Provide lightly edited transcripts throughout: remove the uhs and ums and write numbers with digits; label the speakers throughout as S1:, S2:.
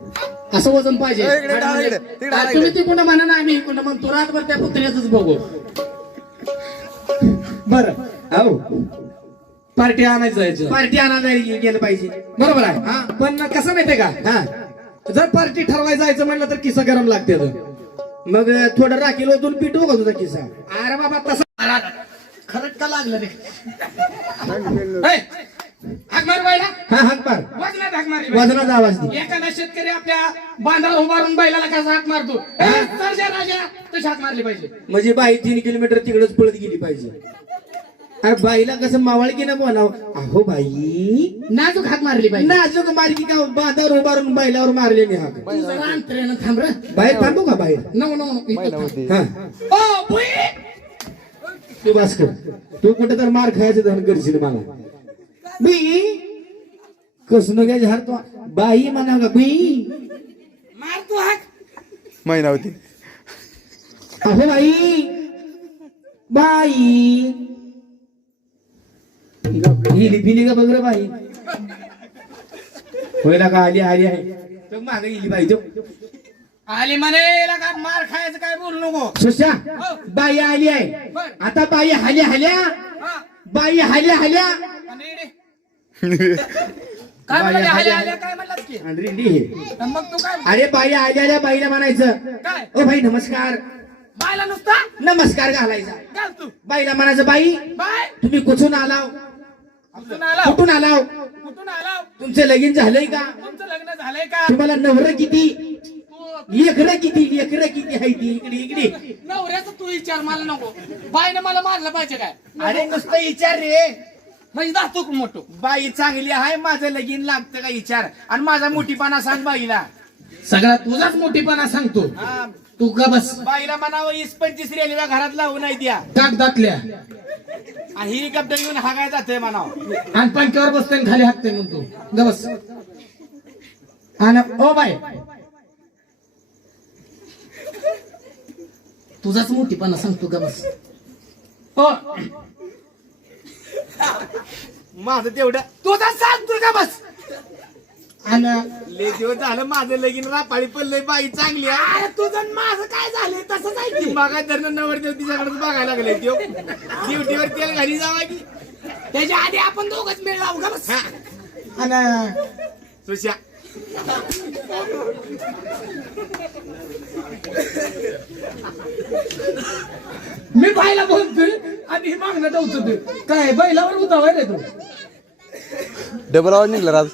S1: असं वजन पाहिजे.
S2: इकडे डाळ, इकडे, इकडे डाळ,
S1: तुम्ही
S2: इकडे.
S1: तिकडं म्हणा ना आम्ही इकडं म्हणतो रातभर त्या पुतण्याच बघू. बर
S3: हो
S1: पार्टी आणायचं जायचं
S3: पार्टी आणायला गेलं पाहिजे.
S1: बरोबर आहे.
S3: हा.
S1: पण कसं माहितीये का
S3: हा
S1: जर पार्टी ठरवायला जायचं म्हणलं तर किस्सा गरम लागते.
S3: मग थोडं राखील ओतून पिटू का तुझा किस्सा.
S1: अरे बाबा तसं खरंच का लागलं रे. ए, हाक मार बाईला.
S3: हा हाक मार
S1: वजनात हाक मारली बाई.
S3: वजनाचा आवाज दे.
S1: एखादा शेतकरी आपल्या बांधाला उभारून बैलाला कसा हाक मारतो ए, सर्जा राजा तशी हाक मारली पाहिजे.
S3: म्हणजे बाई 3 किलोमीटर तिकडेच पळत गेली पाहिजे. अरे बाईला कसं मावळकी ना बोलाव. अहो बाई
S1: नाजूक हाक मारली पाहिजे.
S3: नाजूक मारकी का बांधावर उभारून बैलावर मारले मी हाक.
S1: तू जरा अंतरेनं थांब रे.
S3: बाहेर थांबू का बाहेर.
S1: नो नो नो इथं थांब.
S3: हा
S1: ओ बुई.
S3: तू बस कर. तू कुठे तर मार खायचं धन करशील मला. बी कसं घ्यायचे हर तो बाई म्हणा का बी
S1: मार तू हाक.
S2: महिना होती.
S3: अहो बाई बाई हिली फिली का बघ रे बाई. होयला का आली आली आहे मागे गेली बाई. तो
S1: आली म्हणे का मार खायचं काय बोलू नको.
S3: सुशा बाई आली आहे. आता बाई हाल्या हाल्या बाई हाल्या हाल्या
S1: आणि इकडे. काय म्हणलं आल्या आल्या काय म्हणलात की.
S3: आणि रेडी हे.
S1: मग तू काय
S3: अरे बाई आल्या आल्या बाईला म्हणायचं
S1: काय
S3: ओ बाई नमस्कार.
S1: बायला नुसता
S3: नमस्कार घालायचा.
S1: घाल तू.
S3: बाईला म्हणायचं बाई
S1: बाय
S3: तुम्ही कुठून आलाव.
S1: कुठून आलाव.
S3: कुठून आलाव.
S1: कुठून आलाव.
S3: तुमचं लगीन झालंय का.
S1: तुमचं लग्न झालंय का.
S3: तुम्हाला नवरं किती
S1: तू
S3: लेकरं किती लेकरं किती आहे ती इकडे इकडे.
S1: नवऱ्याचं तू विचार मला नको. बायने मला मारलं पाहिजे काय.
S3: अरे नुसतं विचार रे.
S1: म्हणजे दाखतो मोठो.
S3: बाई चांगली आहे माझं लगीन लागतं का विचार. आणि माझा मोठीपणा सांग बाईला.
S1: सगळा तुझाच मोठीपणा सांगतो.
S3: हा,
S1: तू का बस.
S3: बाईला म्हणावं 20-25 रेल्वे घरात लावून नाही द्या.
S1: कागदातल्या
S3: आणि ही कपडे घेऊन हागाय जाते म्हणावं.
S1: आणि पंख्यावर बसतोय आणि खाली हाकतोय म्हणतो ग बस. आणि ओ बाय तुझाच मोठीपणा सांगतो ग बस. हो
S3: माझं तेवढं
S1: तुझा सांगतो का बस. आणि
S3: लय दिवस झालं माझं लगीन रापाळी पडलंय. बाई चांगली आहे.
S1: अरे तुझं आणि माझं काय झालंय तसंच आहे की.
S3: बघा तर नवरदेव तिच्याकडेच बघायला लागले. त्यो ड्युटीवर तेल घरी जावा की.
S1: त्याच्या आधी आपण दोघच मिळ लावू का बस.
S3: हा,
S1: आणि
S3: सुशा
S1: मी बायला बोलतोय आणि ही मागणं ठेवतोय. काय बैलावर उतावाय रे तू.
S2: डबल आवाज निघला राज.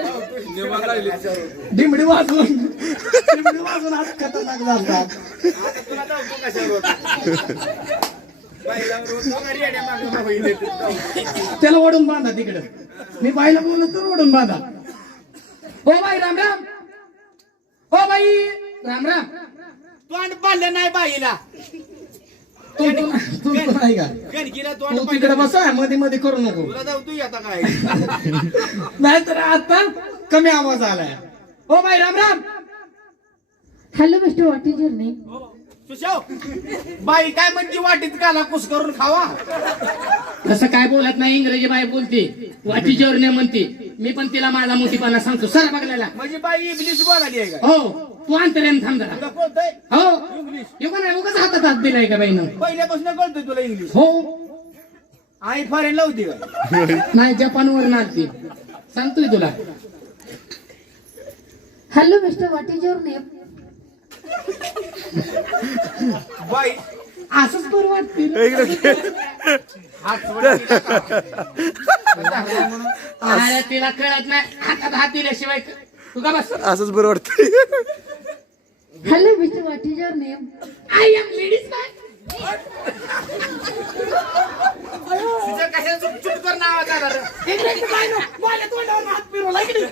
S1: डिमडी वाजवून आज खतरनाक झाला.
S3: तुला जाऊ कशावर बाईला रोज पगार येड्या मागं बघितले.
S1: त्याला ओढून बांधा तिकडे. मी बाईला बोललो तर ओढून बांधा. O by Ram Ram. O by Ram Ram.
S3: तोंड पाडलं नाही बाईला.
S1: तू नाही का.
S3: गणकीला
S1: तू
S3: तोंड
S1: तिकडे
S3: पाडलं.
S1: बसा मध्ये मध्ये करू नको.
S3: तुला जाऊ तू आता काय.
S1: नाहीतर आता कमी आवाज आलाय. O by Ram Ram.
S4: Hello, Mr. What is your name?
S3: सुशाव बाई काय म्हणते वाटीत काला कुस करून खावा.
S1: तसं काय बोलत नाही. इंग्रजी बाई बोलते. वाची जोरने म्हणते. मी पण तिला माझा मोठीपणा सांगतो. सर बघलेला.
S3: म्हणजे बाई इंग्लिश बोलाली आहे का.
S1: हो तू अंतर्यान थांब जरा.
S3: तुला कळतंय
S1: हो
S3: इंग्लिश.
S1: येऊ नाही उगाच हातात हात दिलाय का बाईनं.
S3: पहिल्यापासून कळतोय तुला इंग्लिश.
S1: हो
S3: आई फॉरेन लावती का.
S1: नाही जपानवर नाचते. सांगतोय तुला.
S4: Hello, Mr. What is your name?
S3: बाई
S1: असंच बरं वाटते.
S3: हात सोडा तिला का?
S1: अरे तिला कळत नाही. हातात हात दिल्याशिवाय तू का बस.
S2: असंच बरं वाटतं.
S4: Hello, Mr. What is your name?
S1: I am ladies काय.
S3: तुझ्या कशा चुप कर नावात आला रे.
S1: माझ्या तोंडावर हात फिरवला इकडे.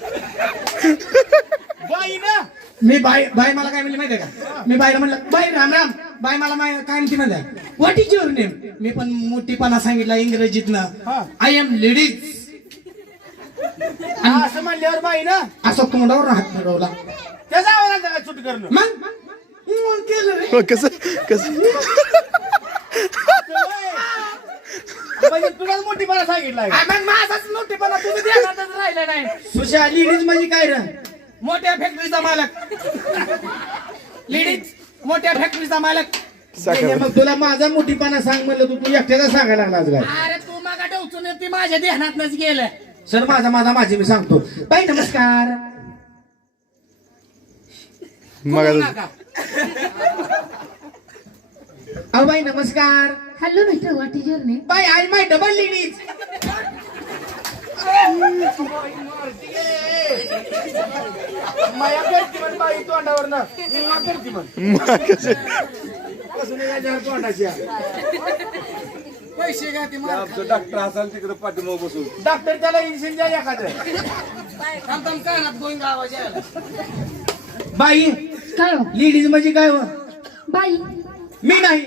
S3: बाई ना
S1: मी बाई मला काय म्हणली माहितीये का. मी बाईला म्हणलं बाई राम राम. बाई मला काय म्हणते माहिती व्हॉट इज युअर नेम. मी पण मोठीपणा सांगितला इंग्रजीतनं. I am ladies.
S3: असं म्हणल्यावर बाई ना
S1: असं तोंडावर हात फिरवला.
S3: त्याचा आवाज आला का चुट करणं.
S1: मग केलं रे.
S2: कसं
S3: म्हणजे तुलाच मोठीपणा सांगितलाय.
S1: मग माझाच मोठेपणा तुम्ही ध्यानातच राहिला नाही.
S3: सुशा लेडीज म्हणजे काय रे.
S1: मोठ्या फॅक्टरीचा मालक. लेडीज मोठ्या फॅक्टरीचा मालक.
S3: नाही, नाही, मग तुला माझा मोठीपणा सांग म्हणलं तू एकट्याचा सांगायला लागलास काय?
S1: अरे तू मागा डोचून ती माझ्या ध्यानातनच गेलं.
S3: सर माझी मी सांगतो. बाई नमस्कार.
S2: मग
S1: बोलू नका.
S3: अहो बाई नमस्कार.
S4: Hello mister what is your name?
S3: बाई आय माय डबल लेडीज.
S1: पैसे घ्या ती मार.
S5: डॉक्टर असाल तिकडे पाठीमाग बसून
S3: डॉक्टर त्याला इंजेक्शन द्या एखादं.
S1: थांब थांब कानात गोविंद आवाज यायला.
S3: बाई
S4: काय हो?
S3: लेडीज म्हणजे काय हो?
S4: बाई
S3: मी नाही.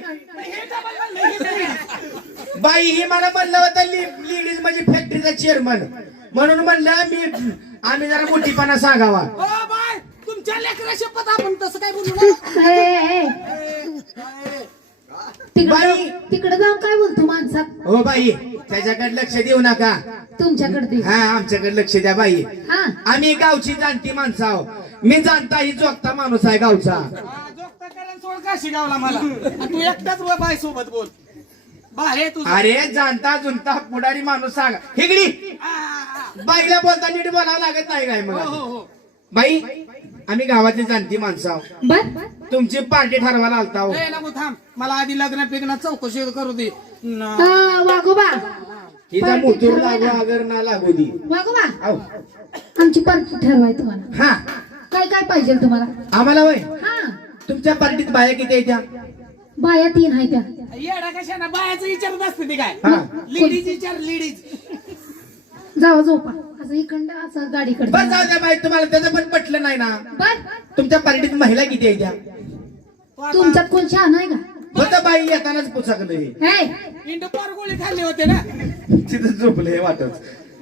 S3: बाई ही मला म्हणलं होतं लेडीज म्हणजे फॅक्टरीचा चेअरमन म्हणून म्हणलं आम्ही जरा मोठीपणा सांगावा.
S1: हो बाय तुमच्या लेकरा शपथ आपण तसं काय बोलू नका.
S3: बाई.
S4: तिकडे जाऊन काय बोलतो माणसात?
S3: हो बाई त्याच्याकडे लक्ष देऊ नका.
S4: तुमच्याकडे दे.
S3: हा आमच्याकडे लक्ष द्या बाई.
S4: हा
S3: आम्ही गावची जाणती माणसं आहो. मी जाणता ही जोगता माणूस आहे गावचा.
S1: जोगता करण सोड का शिकावला मला. आणि तू एकटाच बाय सोबत बोल. बाहे तू.
S3: अरे जाणता जुनता पुढारी माणूस सांगा हिगडी. बाईला बोलता नीट बोलावं लागत नाही काय
S1: हो
S3: मला.
S1: हो हो.
S3: बाई आम्ही गावातली जाणती माणसं आहो.
S4: बर
S3: तुमची पार्टी ठरवायला आलता हो.
S1: ए नको थांब मला आधी लग्न पिग्न चौकशी करू दे.
S4: वागोबा
S3: हिचा
S4: पार्टी
S3: मुतूर
S4: ठरवायला.
S3: लागू अगर ना लागू दी.
S4: वागोबा
S3: आहो.
S4: आमची पार्टी ठरवाय तुम्हाला.
S3: हा
S4: काय काय पाहिजे तुम्हाला?
S3: आम्हाला होय
S4: हा
S3: तुमच्या पार्टीत बाया किती आहेत त्या?
S4: बाया 3 आहेत त्या.
S1: येडा कशाना बायाचं विचारत असते ती काय.
S3: हा
S1: लेडीज विचार लेडीज.
S4: जावा झोपा असं इकडं असं गाडीकडे.
S3: बस जाऊ द्या बाई तुम्हाला त्याचं पण पटलं नाही ना.
S4: बर
S3: तुमच्या पार्टीत महिला किती आहेत त्या?
S4: तुमच्यात कोण छान आहे का?
S3: होतं बाई येतानाच पुसाकलं हे.
S4: हे
S1: इंडो पार गोळी खाल्ली होते ना.
S3: तिथं झोपले वाटत.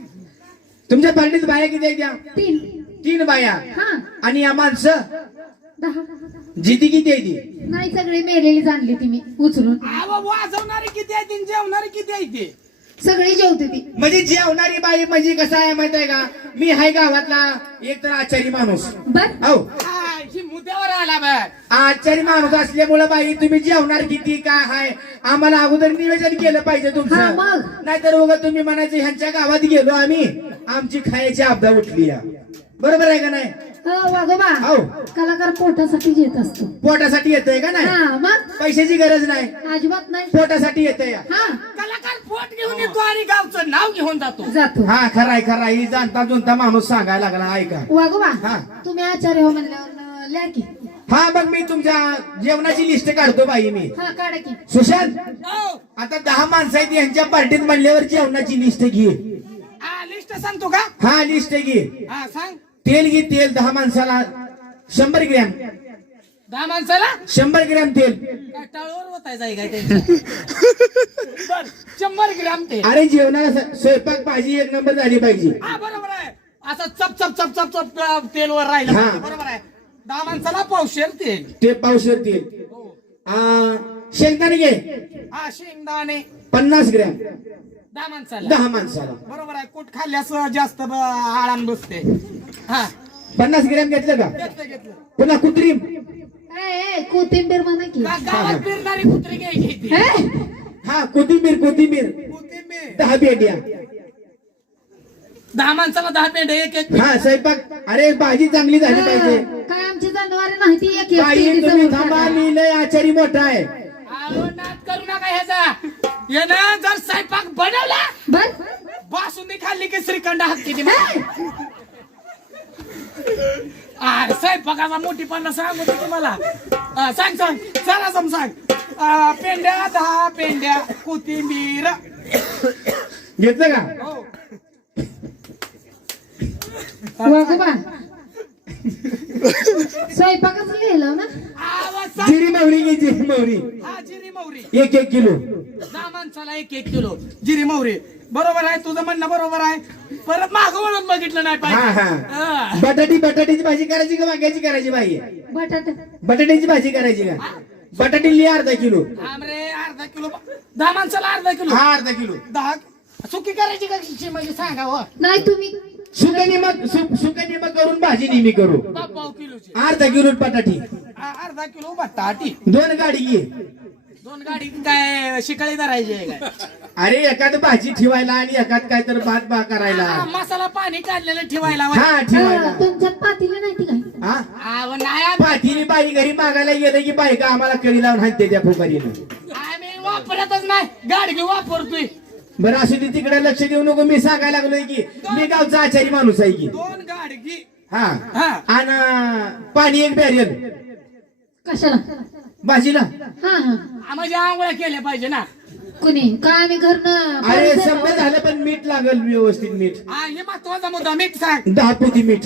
S3: तुमच्या पार्टीत बाया किती आहेत त्या?
S4: 3.
S3: 3 बाया.
S4: हा
S3: आणि या माणसं
S4: 10.
S3: जिती किती आहे ती?
S4: नाही सगळे मेलेली जाणली ती मी उचलून.
S1: आवा वाजवणारी किती आहे ती जेवणारी किती आहे ते.
S4: सगळी जेवते ती.
S3: म्हणजे जेवणारी बाई म्हणजे कसं आहे माहित आहे का? मी हाय गावातला एक तर आचारी माणूस.
S4: बर
S3: हो
S1: हा, ही मुद्द्यावर आला बघ.
S3: आचारी माणूस असल्यामुळे बाई तुम्ही जेवणार किती काय हाय आम्हाला अगोदर नियोजन केलं पाहिजे
S4: हा,
S3: तुमचं.
S4: मग?
S3: नाहीतर उगा तुम्ही म्हणायचं ह्यांच्या गावात गेलो आम्ही आमची खायची आपदा उठली या. बरोबर आहे का नाही?
S4: वागोबा
S3: हो.
S4: कलाकार पोटासाठीच येत असतो.
S3: पोटासाठी येतंय का नाही?
S4: हा मग
S3: पैशाची गरज नाही
S4: अजिबात नाही.
S3: पोटासाठी येतंय.
S4: हा
S1: कलाकार पोट घेऊन येतो आणि गावचं नाव घेऊन जातो.
S4: जातो.
S3: हा खराय खराय ही जाणता जुनता माणूस सांगायला लागला ऐका.
S4: वागोबा
S3: हा.
S4: तुम्ही आचार्य हो म्हणल्यावर लिहा की.
S3: हा मग मी तुमच्या जेवणाची लिस्ट काढतो बाई मी.
S4: हा काढा की.
S3: सुशांत
S1: हो.
S3: आता 10 माणसं आहेत यांच्या पार्टीत म्हणल्यावर जेवणाची लिस्ट घे.
S1: हा लिस्ट सांगतो का.
S3: हा लिस्ट घे.
S1: हा सांग.
S3: तेल घे तेल 10 माणसाला 100 ग्रॅम.
S1: 10 माणसाला
S3: 100 ग्रॅम तेल.
S1: काय टाळूवर होतायचा आहे काय त्यांच्या. बर 100 ग्रॅम ते.
S3: अरे जेवणाला स्वयंपाक भाजी 1 नंबर झाली पाहिजे.
S1: हा बरोबर आहे. असं चप चप चप चप चप तेलवर राहिलं
S3: हा.
S1: पाहिजे. बरोबर आहे. 10 माणसाला पावशेर तेल.
S3: ते पावशेर तेल. शेंगदाणे घे
S1: हा शेंगदाणे
S3: 50 ग्रॅम
S1: 10 माणसाला.
S3: 10 माणसाला.
S1: बरोबर आहे. कुठ खाल्ल्यास जास्त आळाम बसते. हा
S3: 50 ग्रॅम घेतलं का?
S1: घेतलं.
S3: पुन्हा कुत्रीम
S4: कोथिंबीर म्हणा की.
S1: गावात फिरणारी कुत्री घ्यायची ती.
S4: हे?
S3: हा कोथिंबीर
S1: कोथिंबीर
S3: 10 पेट्या.
S1: 10 माणसाला 10 पेंड एक एक.
S3: हा स्वयंपाक अरे भाजी चांगली झाली पाहिजे.
S4: काय आमची जनावरे नाही ती एक
S3: बाई
S4: एकटी
S3: तुम्ही
S4: समोर
S3: थांबा
S4: काढा.
S3: मी लय आचारी मोठा आहे.
S1: अहो, नाद करू नका ह्याचा. यानं जर स्वयंपाक बनवला
S4: बर
S1: बासुंदी खाल्ली की श्रीखंड हक्की ती मला. अरे स्वयंपाकाचा मोठीपणा सांग होती तुम्हाला. सांग सांग चला सांग. पेंड्या 10 पेंड्या कोथिंबीर.
S3: घेतलं का?
S1: हो.
S4: वागोबा स्वयंपाकच लिहिलं ना.
S1: आवाज सांग.
S3: जिरी मोहरी घे जिरी मोहरी
S1: हा जिरी मोहरी
S3: 1 किलो.
S1: 10 माणसाला 1 किलो जिरी मोहरी. बरोबर आहे तुझं म्हणणं बरोबर आहे. परत मागं वळून बघितलं नाही
S3: हा
S1: पाहिजे.
S3: हा बटाट्याची भाजी करायची का वांग्याची करायची बाई?
S4: बटाटे
S3: बटाट्याची भाजी करायची का? बटाटे लिहा अर्धा किलो.
S1: आमरे अर्धा किलो 10 माणसाला अर्धा किलो.
S3: हा अर्धा किलो.
S1: 10 सुकी करायची का म्हणजे सांगा हो.
S4: नाही तुम्ही
S3: सुकनिमक करून भाजी नेहमी करू
S1: पाव किलोची
S3: अर्धा किलो बटाटी
S1: अर्धा किलो बटाटी
S3: 2 गाडी घे
S1: 2 गाडी काय शिकाळी धरायची आहे काय
S3: अरे एखाद भाजी ठेवायला आणि एखाद काय तर भात बा करायला
S1: मसाला पाणी काढलेलं ठेवायला
S3: हा ठेवायला
S4: तुमच्यात पातीला नाही ती काय
S3: हा
S1: अहो, नाही
S3: पाठीने बाई घरी मागायला गेलं की बायका आम्हाला कळी लावून हाणते त्या फुकारीनं
S1: आम्ही वापरतच नाही गाडगी वापरतोय
S3: बरं असू दे तिकडे लक्ष देऊ नको मी सांगायला लागलोय की मी गावचा आचारी माणूस आहे की
S1: 2 गाडगी
S3: हा
S1: हा.
S3: आणि पाणी 1 बॅरियल
S4: कशाला
S3: भाजीला
S4: हा हा
S1: म्हणजे आंघोळ्या केल्या पाहिजे ना
S4: कुणी काय आम्ही घरनं
S3: अरे समजा झालं पण मीठ लागल व्यवस्थित मीठ
S1: हा हे महत्वाचा मुद्दा मीठ सांग
S3: 10 पोती मीठ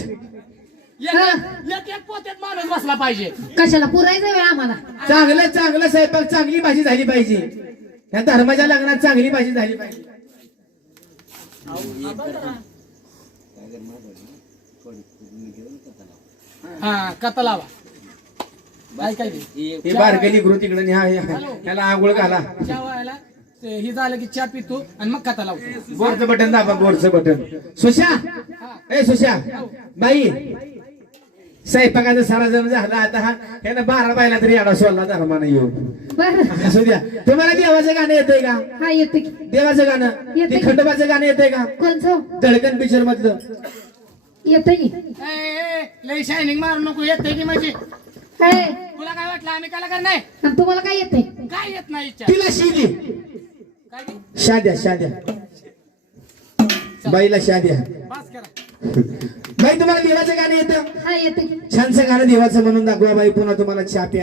S1: एक पोत्यात माणूस बसला पाहिजे
S4: कशाला पुरायचं वेळ आम्हाला
S3: चांगलं चांगलं स्वयंपाक चांगली भाजी झाली पाहिजे या धर्माच्या लग्नात चांगली भाजी झाली पाहिजे
S1: हा कथा लावा काय काय ते?
S3: हे बारकली गृह तिकडे ह्याला आंघोळ घाला
S1: जेवायला हे झालं की चहा पितो आणि मग कथा लावतो
S3: गोरचं बटन दाबा गोरचं बटन सुशा ए सुशा बाई स्वयंपाकाचा सारा जण झाला आता हा यानं 12 बायला तरी एवढा सोडला धर्मानं येऊ
S4: बर
S3: असू द्या तुम्हाला देवाचं गाणं येतंय का
S4: हा येते की
S3: देवाचं गाणं
S4: येतंय.
S3: ते खंडोबाचं गाणं येतंय का
S4: कोणचं
S3: धडकन पिक्चर मधलं
S4: येते की
S1: लय शायनिंग मारू नको येते की म्हणजे
S4: हे,
S1: तुला काय वाटलं आम्ही कलाकार नाही
S4: आणि तुम्हाला काय येते
S1: काय येत नाही इच्छा
S3: तिला शिदी
S1: काय ते?
S3: शाद्या बाईला शाद्या
S1: बस करा
S3: बाई तुम्हाला देवाचं गाणं येतं
S4: हा येते की
S3: छानसं गाणं देवाचं म्हणून दाखवा बाई पुन्हा तुम्हाला चहा प्या